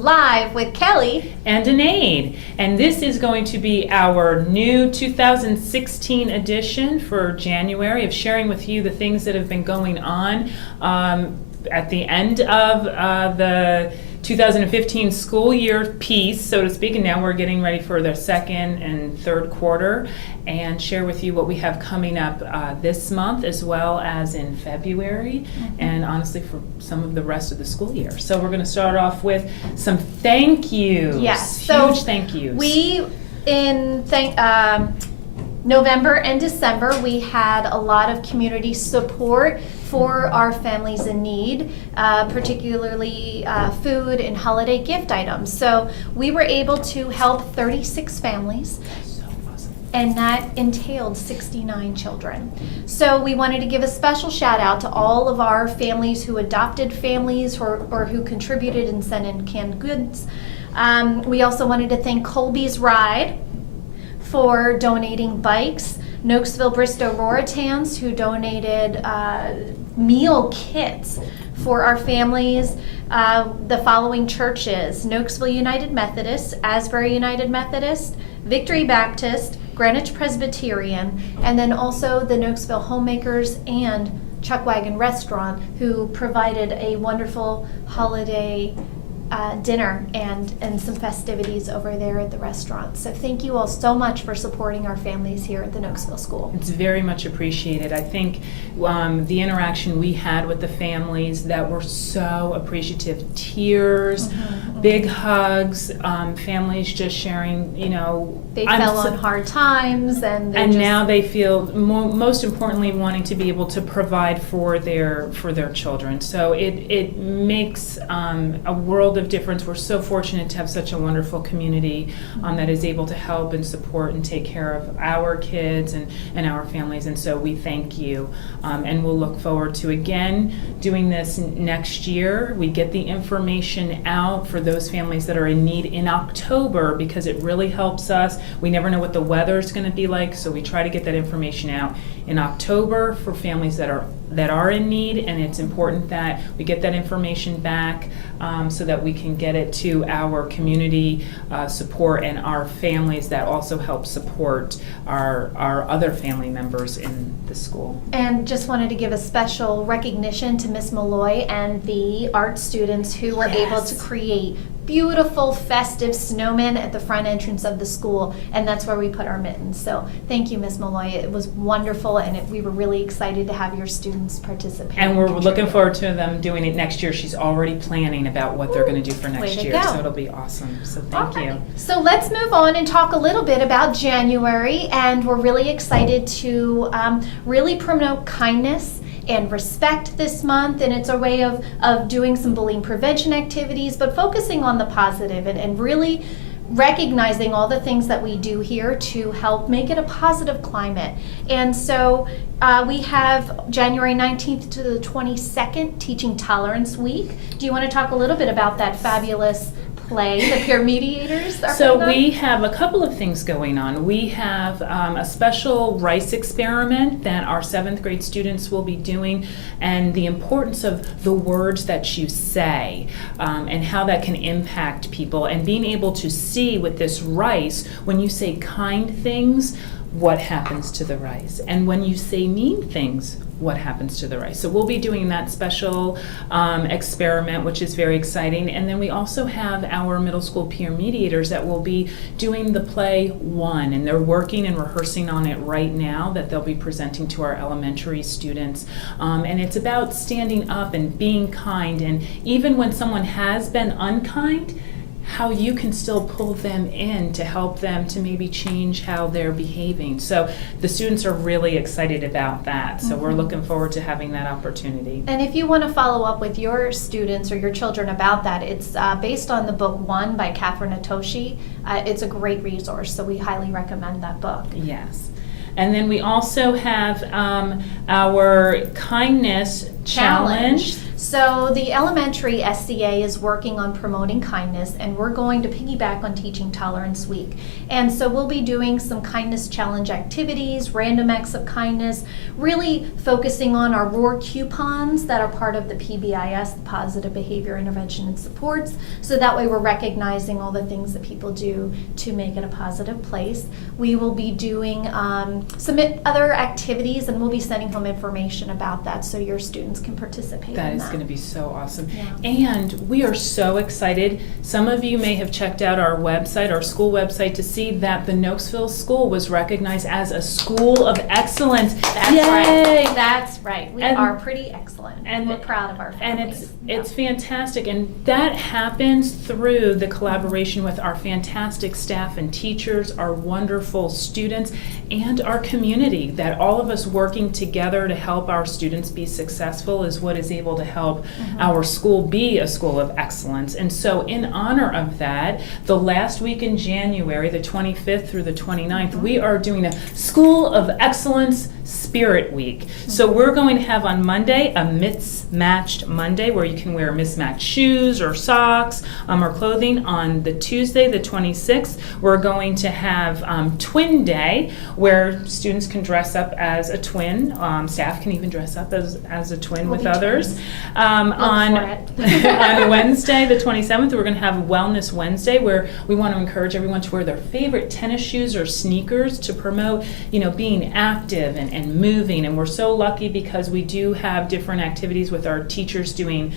Live with Kelly and Anaid. And this is going to be our new 2016 edition for January of sharing with you the things that have been going on at the end of the 2015 school year piece, so to speak, and now we're getting ready for the second and third quarter, and share with you what we have coming up this month as well as in February, and honestly for some of the rest of the school year. So we're going to start off with some thank yous. Yes, huge so thank yous. We November and December, we had a lot of community support for our families in need, particularly food and holiday gift items. So we were able to help 36 families. And that entailed 69 children. So we wanted to give a special shout out to all of our families who adopted families or who contributed and sent in canned goods. We also wanted to thank Colby's Ride for donating bikes, Nokesville Bristow Roratans, who donated meal kits for our families, the following churches: Nokesville United Methodist, Asbury United Methodist, Victory Baptist, Greenwich Presbyterian, and then also the Nokesville Homemakers and Chuck Wagon Restaurant, who provided a wonderful holiday dinner and some festivities over there at the restaurant. So thank you all so much for supporting our families here at the Nokesville School. It's very much appreciated. I think the interaction we had with the families that were so appreciative, tears, big hugs, families just sharing, they fell on hard times and now they feel most importantly wanting to be able to provide for their children. So it makes a world of difference. We're so fortunate to have such a wonderful community that is able to help and support and take care of our kids and our families, and so we thank you, and we'll look forward to again doing this next year. We get the information out for those families that are in need in October because it really helps us. We never know what the weather is going to be like, so we try to get that information out in October for families that are in need, and it's important that we get that information back so that we can get it to our community support and our families that also help support our other family members in the school. And just wanted to give a special recognition to Miss Malloy and the art students who were able to create beautiful festive snowmen at the front entrance of the school, and that's where we put our mittens. So thank you, Miss Malloy. It was wonderful, and we were really excited to have your students participate. And we're looking forward to them doing it next year. She's already planning about what they're going to do for next year, so it'll be awesome. So thank you. So let's move on and talk a little bit about January, and we're really excited to really promote kindness and respect this month, and it's a way of doing some bullying prevention activities, but focusing on the positive and really recognizing all the things that we do here to help make it a positive climate. And so we have January 19th to the 22nd, Teaching Tolerance Week. Do you want to talk a little bit about that fabulous play, the Peer Mediators? So we have a couple of things going on. We have a special rice experiment that our 7th grade students will be doing, and the importance of the words that you say and how that can impact people, and being able to see with this rice, when you say kind things, what happens to the rice, and when you say mean things, what happens to the rice. So we'll be doing that special experiment, which is very exciting. And then we also have our middle school peer mediators that will be doing the play One, and they're working and rehearsing on it right now, that they'll be presenting to our elementary students. And it's about standing up and being kind, and even when someone has been unkind, how you can still pull them in to help them to maybe change how they're behaving. So the students are really excited about that. So we're looking forward to having that opportunity. And if you want to follow up with your students or your children about that, it's based on the book One by Catherine Otoshi. It's a great resource, so we highly recommend that book. Yes. And then we also have our kindness challenge. So the elementary SCA is working on promoting kindness, and we're going to piggyback on Teaching Tolerance Week. And so we'll be doing some kindness challenge activities, random acts of kindness, really focusing on our ROAR coupons that are part of the PBIS, the Positive Behavior Intervention and Supports. So that way we're recognizing all the things that people do to make it a positive place. We will be doing some other activities, and we'll be sending home information about that so your students can participate That in is that. going to be so awesome. Yeah. And we are so excited. Some of you may have checked out our website, our school website, to see that the Nokesville School was recognized as a school of excellence. That's Yay! right. That's right. We And- are pretty excellent, and we're proud of our And families. it's fantastic, and that happens through the collaboration with our fantastic staff and teachers, our wonderful students, and our community. That all of us working together to help our students be successful is what is able to help our school be a school of excellence. And so in honor of that, the last week in January, the 25th through the 29th, we are doing a School of Excellence Spirit Week. So we're going to have on Monday a mismatched Monday where you can wear mismatched shoes or socks or clothing. On the Tuesday, the 26th, we're going to have Twin Day where students can dress up as a twin. Staff can even dress up as a twin We'll with be others. twins. On for it. on Wednesday, the 27th, we're going to have Wellness Wednesday where we want to encourage everyone to wear their favorite tennis shoes or sneakers to promote, being active and moving. And we're so lucky because we do have different activities with our teachers doing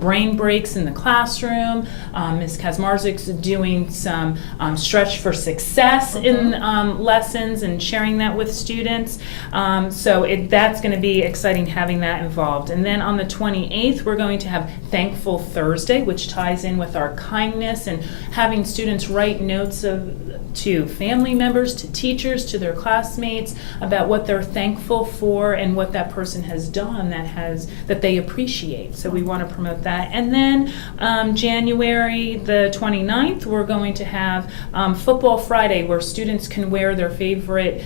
brain breaks in the classroom. Ms. Kazmarzik's doing some stretch for success in lessons and sharing that with students. So that's going to be exciting having that involved. And then on the 28th, we're going to have Thankful Thursday, which ties in with our kindness and having students write notes to family members, to teachers, to their classmates about what they're thankful for and what that person has done that they appreciate. So we want to promote that. And then January the 29th, we're going to have Football Friday where students can wear their favorite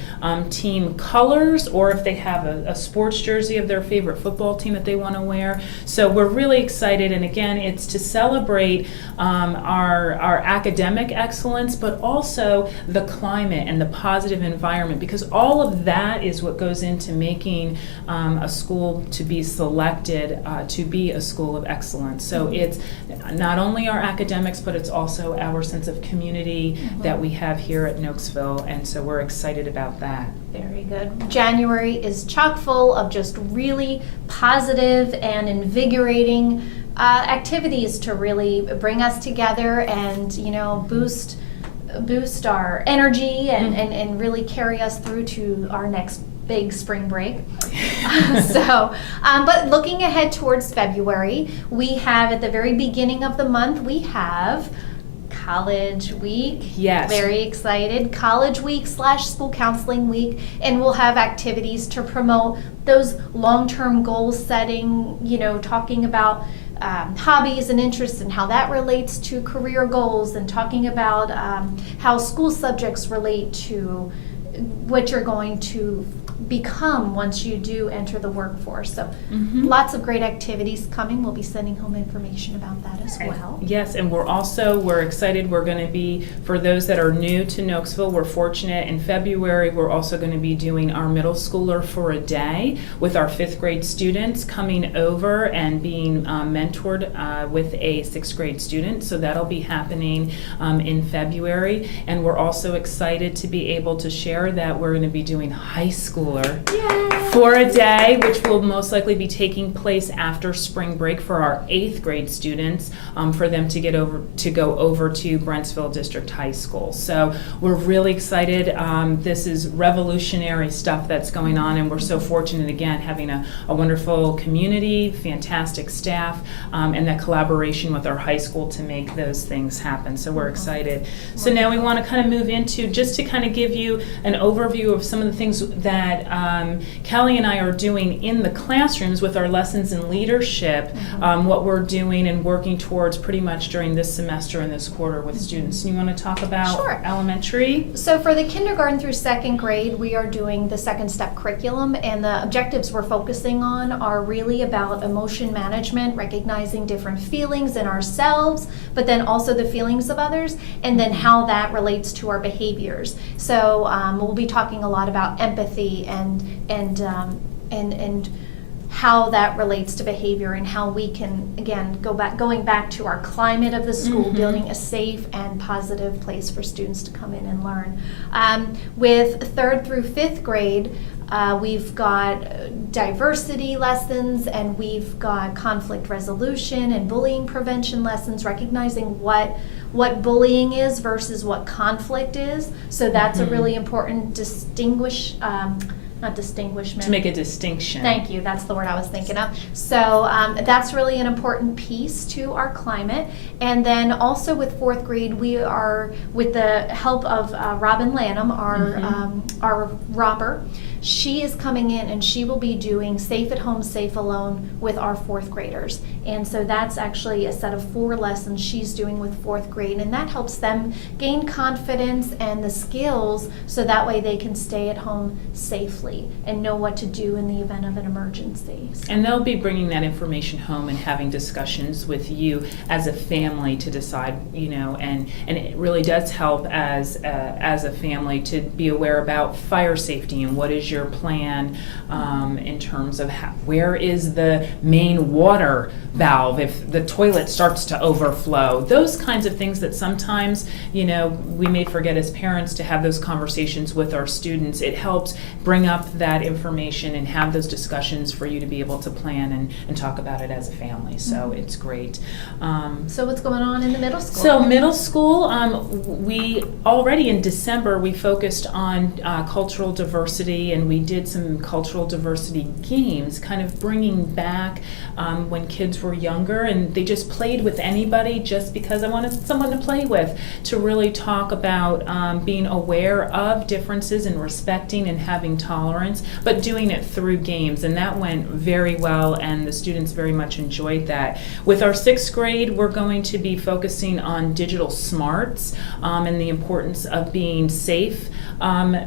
team colors, or if they have a sports jersey of their favorite football team that they want to wear. So we're really excited, and again, it's to celebrate our academic excellence, but also the climate and the positive environment, because all of that is what goes into making a school to be selected to be a school of excellence. So it's not only our academics, but it's also our sense of community that we have here at Nokesville, and so we're excited about that. Very good. January is chock full of just really positive and invigorating activities to really bring us together and boost our energy and really carry us through to our next big spring break. But looking ahead towards February, we have at the very beginning of the month, we have College Week. Yes. Very excited. College Week / School Counseling Week, and we'll have activities to promote those long-term goal setting, talking about hobbies and interests and how that relates to career goals, and talking about how school subjects relate to what you're going to become once you do enter the workforce. So lots of great activities coming. We'll be sending home information about that as well. Yes, and we're excited. We're going to be, for those that are new to Nokesville, we're fortunate in February we're also going to be doing our middle schooler for a day with our 5th grade students coming over and being mentored with a 6th grade student. So that'll be happening in February, and we're also excited to be able to share that we're going to be doing high schooler for a day, which will most likely be taking place after spring break for our 8th grade students, for them to go over to Brentsville District High School. So we're really excited. This is revolutionary stuff that's going on, and we're so fortunate again having a wonderful community, fantastic staff, and that collaboration with our high school to make those things happen. So we're excited. So now we want to kind of move into, just to kind of give you an an overview of some of the things that Kelly and I are doing in the classrooms with our lessons in leadership, what we're doing and working towards pretty much during this semester and this quarter with students. You want to talk about Sure. elementary? So for the kindergarten through second grade, we are doing the second step curriculum, and the objectives we're focusing on are really about emotion management, recognizing different feelings in ourselves, but then also the feelings of others, and then how that relates to our behaviors. So we'll be talking a lot about empathy and how that relates to behavior, and how we can, again, going back to our climate of the school, building a safe and positive place for students to come in and learn. With third through fifth grade, we've got diversity lessons, and we've got conflict resolution and bullying prevention lessons, recognizing what bullying is versus what conflict is. So that's a really important To make a distinction. Thank you, that's the word I was thinking of. So that's really an important piece to our climate. And then also with fourth grade, we are, with the help of Robin Lanham, our robber, she is coming in and she will be doing Safe at Home, Safe Alone with our fourth graders. And so that's actually a set of 4 lessons she's doing with fourth grade, and that helps them gain confidence and the skills so that way they can stay at home safely and know what to do in the event of an emergency. And they'll be bringing that information home and having discussions with you as a family to decide, and it really does help as a family to be aware about fire safety and what is your plan in terms of where is the main water valve if the toilet starts to overflow. Those kinds of things that sometimes, we may forget as parents to have those conversations with our students. It helps bring up that information and have those discussions for you to be able to plan and talk about it as a family. So it's great. So what's going on in the middle school? So middle school, we already in December, we focused on cultural diversity, and we did some cultural diversity games, kind of bringing back when kids were younger and they just played with anybody just because I wanted someone to play with, to really talk about being aware of differences and respecting and having tolerance, but doing it through games. And that went very well, and the students very much enjoyed that. With our 6th grade, we're going to be focusing on digital smarts and the importance of being safe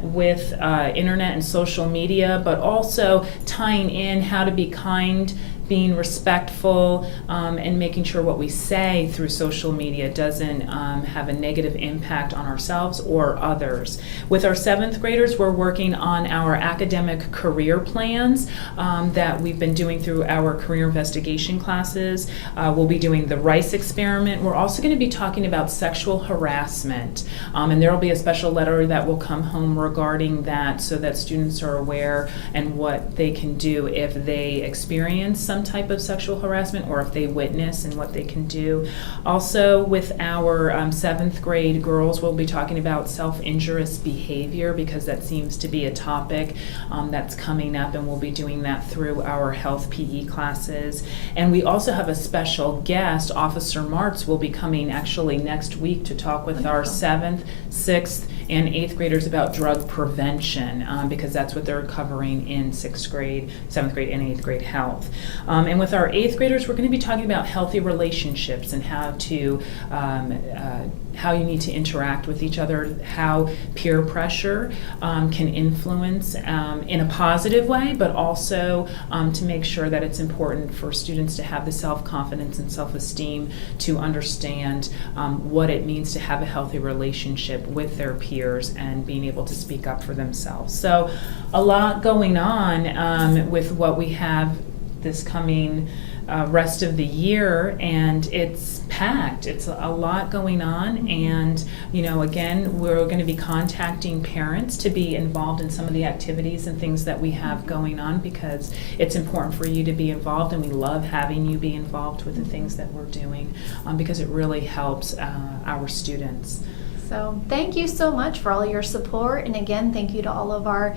with internet and social media, but also tying in how to be kind, being respectful, and making sure what we say through social media doesn't have a negative impact on ourselves or others. With our 7th graders, we're working on our academic career plans that we've been doing through our career investigation classes. We'll be doing the RICE experiment. We're also going to be talking about sexual harassment, and there will be a special letter that will come home regarding that so that students are aware and what they can do if they experience some type of sexual harassment or if they witness, and what they can do. Also, with our 7th grade girls, we'll be talking about self-injurious behavior, because that seems to be a topic that's coming up, and we'll be doing that through our health PE classes. And we also have a special guest, Officer Martz, will be coming actually next week to talk with our 7th, 6th, and 8th graders about drug prevention, because that's what they're covering in 6th grade, 7th grade, and 8th grade health. And with our 8th graders, we're going to be talking about healthy relationships and how you need to interact with each other, how peer pressure can influence in a positive way, but also to make sure that it's important for students to have the self-confidence and self-esteem to understand what it means to have a healthy relationship with their peers and being able to speak up for themselves. So a lot going on with what we have this coming rest of the year, and it's packed. It's a lot going on, and again, we're going to be contacting parents to be involved in some of the activities and things that we have going on, because it's important for you to be involved, and we love having you be involved with the things that we're doing, because it really helps our students. So thank you so much for all your support, and again, thank you to all of our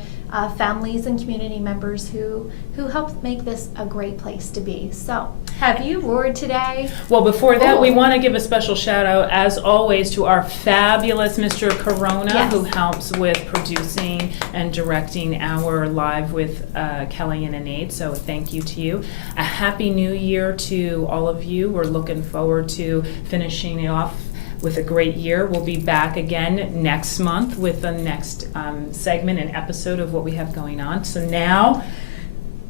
families and community members who helped make this a great place to be. So Have you roared today? Well, before that, we Oh. want to give a special shout out, as always, to our fabulous Mr. Corona, Yes. who helps with producing and directing our Live with Kelly and Anaid. So thank you to you. A happy new year to all of you. We're looking forward to finishing it off with a great year. We'll be back again next month with the next segment and episode of what we have going on. So now,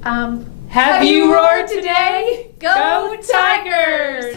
have you roared today? Go Tigers!